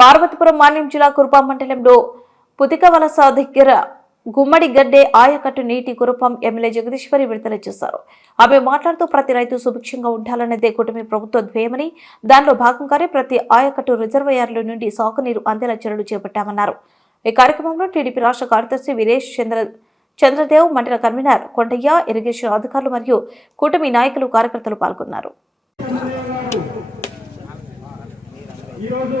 పార్వతీపురం మాన్యం జిల్లా కురుపా మండలంలో పుతికవలస దగ్గర గుమ్మడి గడ్డే ఆయకట్టు నీటి కురుపం ఎమ్మెల్యే జగదీశ్వరి విడుదల చేశారు. ఆమె మాట్లాడుతూ ప్రతి రైతు సుభిక్షంగా ఉండాలన్నదే కూటమి ప్రభుత్వ ధ్యేయమని దానిలో భాగంగానే ప్రతి ఆయకట్టు రిజర్వాయర్ల నుండి సాగునీరు అందేలా చర్యలు చేపట్టామన్నారు. ఈ కార్యక్రమంలో టీడీపీ రాష్ట్ర కార్యదర్శి వీరేష్ చంద్ర చంద్రదేవ్ మండల కన్వీనర్ కొండయ్య ఇరిగేషన్ అధికారులు మరియు కూటమి నాయకులు కార్యకర్తలు పాల్గొన్నారు. ఈరోజు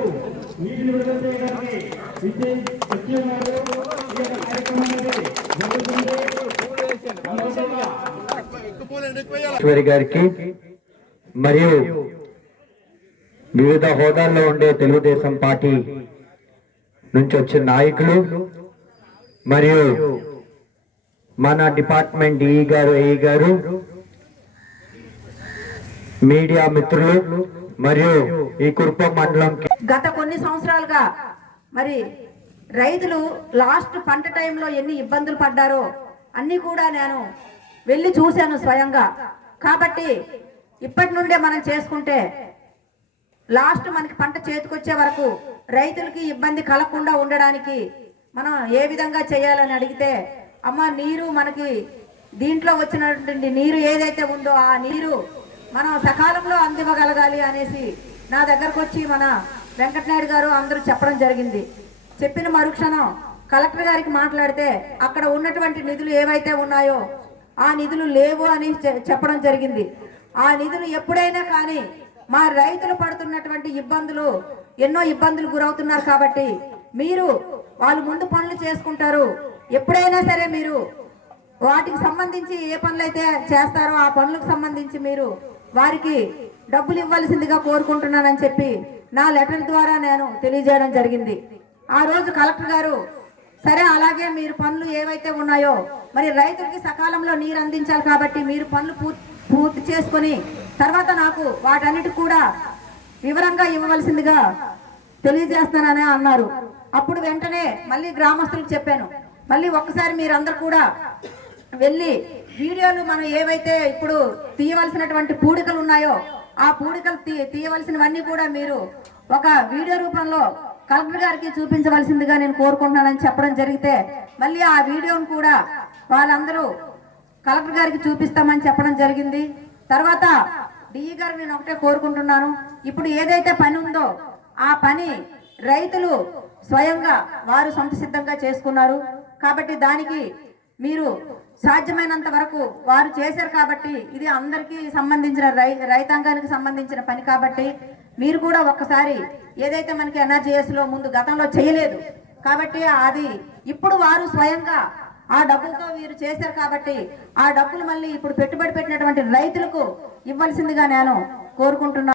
నీటిని విడుదల చేయడానికి విజయ్ వచ్చి ఉన్నారు ఈ యొక్క కార్యక్రమం జరుగుతుంది ఈశ్వరి గారికి మరియు వివిధ హోదాల్లో ఉండే తెలుగుదేశం పార్టీ నుంచి వచ్చిన నాయకులు మరియు మన డిపార్ట్మెంట్ ఈ గారు ఏ గారు మీడియా మిత్రులు మరియు ఈ కురుపం మండలం గత కొన్ని సంవత్సరాలుగా మరి రైతులు లాస్ట్ పంట టైంలో ఎన్ని ఇబ్బందులు పడ్డారో అన్నీ కూడా నేను వెళ్ళి చూశాను స్వయంగా. కాబట్టి ఇప్పటి నుండే మనం చేసుకుంటే లాస్ట్ మనకి పంట చేతికొచ్చే వరకు రైతులకి ఇబ్బంది కలగకుండా ఉండడానికి మనం ఏ విధంగా చేయాలని అడిగితే అమ్మ నీరు మనకి దీంట్లో వచ్చినటువంటి నీరు ఏదైతే ఉందో ఆ నీరు మనం సకాలంలో అందివ్వగలగాలి అనేసి నా దగ్గరకు వచ్చి మన వెంకటనాయుడు గారు అందరూ చెప్పడం జరిగింది. చెప్పిన మరుక్షణం కలెక్టర్ గారికి మాట్లాడితే అక్కడ ఉన్నటువంటి నిధులు ఏవైతే ఉన్నాయో ఆ నిధులు లేవు అని చె- చెప్పడం జరిగింది. ఆ నిధులు ఎప్పుడైనా కానీ మా రైతులు పడుతున్నటువంటి ఇబ్బందులు ఎన్నో ఇబ్బందులు గురవుతున్నారు కాబట్టి మీరు వాళ్ళు ముందు పనులు చేసుకుంటారు. ఎప్పుడైనా సరే మీరు వాటికి సంబంధించి ఏ పనులు అయితే చేస్తారో ఆ పనులకు సంబంధించి మీరు వారికి డబ్బులు ఇవ్వాల్సిందిగా కోరుకుంటున్నానని చెప్పి నా లెటర్ ద్వారా నేను తెలియజేయడం జరిగింది. ఆ రోజు కలెక్టర్ గారు సరే అలాగే మీరు పనులు ఏవైతే ఉన్నాయో మరి రైతులకి సకాలంలో నీరు అందించాలి కాబట్టి మీరు పనులు పూర్తి పూర్తి చేసుకొని తర్వాత నాకు వాటన్నిటి కూడా వివరంగా ఇవ్వవలసిందిగా తెలియజేస్తానని అన్నారు. అప్పుడు వెంటనే మళ్ళీ గ్రామస్తులకు చెప్పాను. మళ్ళీ ఒక్కసారి మీరందరూ కూడా వెళ్ళి వీడియోలు మనం ఏవైతే ఇప్పుడు తీయవలసినటువంటి పూడికలు ఉన్నాయో ఆ పూడికలు తీ తీయవలసినవన్నీ కూడా మీరు ఒక వీడియో రూపంలో కలెక్టర్ గారికి చూపించవలసిందిగా నేను కోరుకుంటున్నానని చెప్పడం జరిగితే మళ్ళీ ఆ వీడియోను కూడా వాళ్ళందరూ కలెక్టర్ గారికి చూపిస్తామని చెప్పడం జరిగింది. తర్వాత డిఈ గారు నేను ఒకటే కోరుకుంటున్నాను. ఇప్పుడు ఏదైతే పని ఉందో ఆ పని రైతులు స్వయంగా వారు సొంత సిద్ధంగా చేసుకున్నారు. కాబట్టి దానికి మీరు సాధ్యమైనంత వరకు వారు చేశారు కాబట్టి ఇది అందరికీ సంబంధించిన రై రైతాంగానికి సంబంధించిన పని కాబట్టి మీరు కూడా ఒక్కసారి ఏదైతే మనకి ఎన్ఆర్జీఎస్లో ముందు గతంలో చేయలేదు కాబట్టి అది ఇప్పుడు వారు స్వయంగా ఆ డబ్బులతో వీరు చేశారు కాబట్టి ఆ డబ్బులు మళ్ళీ ఇప్పుడు పెట్టుబడి పెట్టినటువంటి రైతులకు ఇవ్వాల్సిందిగా నేను కోరుకుంటున్నాను